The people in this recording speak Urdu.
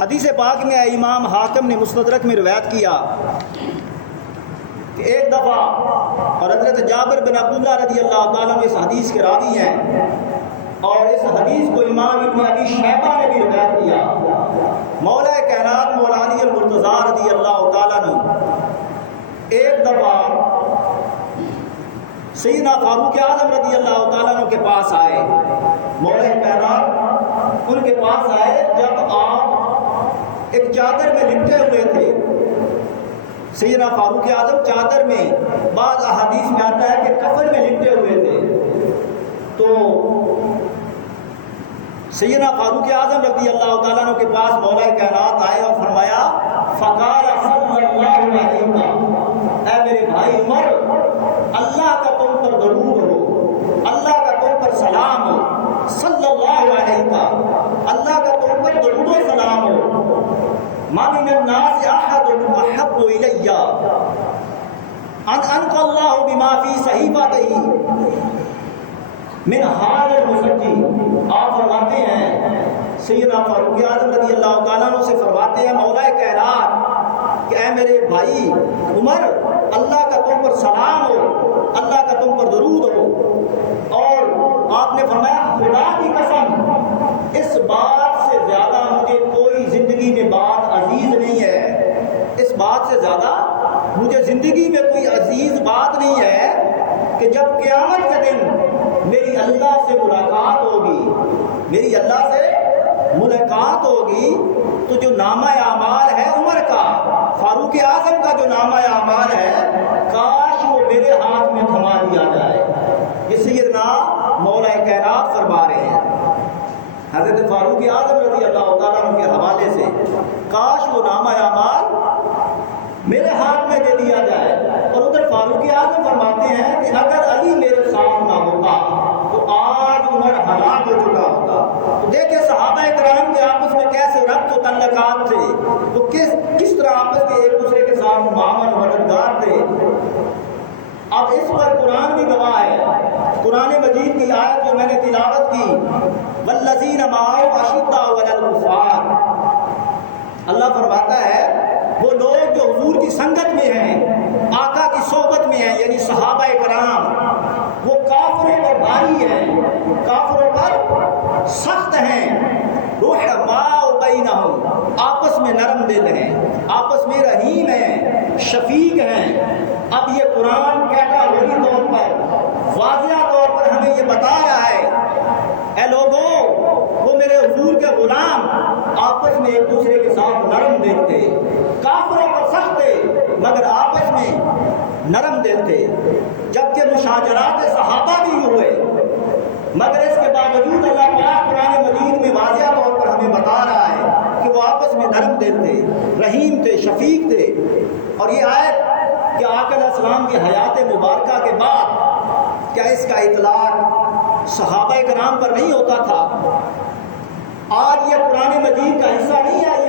حدیث پاک میں امام حاکم نے مستدرک میں روایت کیا کہ ایک دفعہ اور حضرت جابر بن عبداللہ رضی اللہ تعالیٰ اس حدیث کے راوی ہیں اور اس حدیث کو امام ابن ابی شیبہ نے بھی روایت کیا۔ مولا کائنات مولا علی المرتضیٰ رضی اللہ تعالیٰ نے ایک دفعہ سیدنا فاروق اعظم رضی اللہ تعالیٰ کے پاس آئے۔ مولا کائنات ان کے پاس آئے جب آپ ایک چادر میں لپٹے ہوئے تھے۔ سیدنا فاروق اعظم چادر میں بعض احادیث میں آتا ہے کہ کفن میں لپٹے ہوئے تھے۔ تو سیدنا فاروق اعظم رضی اللہ تعالیٰ عنہ کے پاس مولا کائنات آئے اور فرمایا، فقال صلی اللہ اے میرے بھائی عمر، اللہ کا تم پر درود ہو اللہ کا تم پر سلام ہو صلی اللہ علیہ وسلم اللہ کا تم پر درود و سلام ہو ما من الناس احد احب الی ان انق اللہ بما فی صحیفته من حال المسجی آپ فرماتے ہیں سیدنا فاروق اعظم رضی اللہ تعالیٰ عنہ سے فرماتے ہیں، مولا کائنات، کہ اے میرے بھائی عمر، اللہ کا تم پر سلام ہو اللہ کا تم پر درود ہو اور آپ نے فرمایا خدا کی قسم اس بات سے زیادہ مجھے کوئی زندگی میں بات عزیز نہیں ہے اس بات سے زیادہ مجھے زندگی میں کوئی عزیز بات نہیں ہے کہ جب قیامت کے دن میری اللہ سے ملاقات ہوگی، میری اللہ سے ملاقات ہوگی، تو جو نامہ اعمال ہے عمر کا، فاروق اعظم کا جو نامہ اعمال ہے، کاش وہ میرے ہاتھ میں تھما دیا جائے۔ یہ سیدنا مولا کائنات فرما رہے ہیں۔ حضرت فاروق اعظم رضی اللہ تعالیٰ کے حوالے سے، کاش وہ نامہ اعمال میرے ہاتھ میں دے دیا جائے اور ادھر فاروق اعظم فرماتے ہیں کہ اگر علی میرے ساتھ نہ ہوتا تو آج عمر ہلاک ہو چکا ہوتا تو دیکھیں صحابہ کرام کے آپس میں کیسے ربط و تعلقات تھے۔ وہ کس کس طرح آپس کے ایک دوسرے کے ساتھ معاون مددگار تھے۔ اب اس پر قرآن بھی گواہ ہے۔ قرآن مجید کی آیت جو میں نے تلاوت کی والذین معاو اشداء علی اللہ فرماتا ہے، وہ لوگ جو حضور کی سنگت میں ہیں، آقا کی صحبت میں ہیں یعنی صحابہ کرام وہ کافروں پر بھاری ہیں کافروں پر سخت ہیں روح ماؤ بینہم آپس میں نرم دل ہیں، آپس میں رحیم ہیں، شفیق ہیں۔ اب یہ قرآن کیٹاگوری طور پر واضح طور پر ہمیں یہ بتا رہا ہے، اے لوگوں، وہ میرے حضور کے غلام آپس میں ایک دوسرے کے ساتھ نرم دل تھے، کافروں پر سخت تھے، مگر آپس میں نرم دل تھے۔ جبکہ مشاجرات صحابہ بھی ہوئے، مگر اس کے باوجود اللہ پاک قرآن مجید میں واضح طور پر ہمیں بتا رہا ہے کہ وہ نرم دل تھے، رحیم تھے، شفیق تھے۔ اور یہ آیت کہ آقا علیہ السلام کی حیات مبارکہ کے بعد کیا اس کا اطلاق صحابہ کرام پر نہیں ہوتا تھا؟ آج یہ قرآن مجید کا حصہ نہیں ہے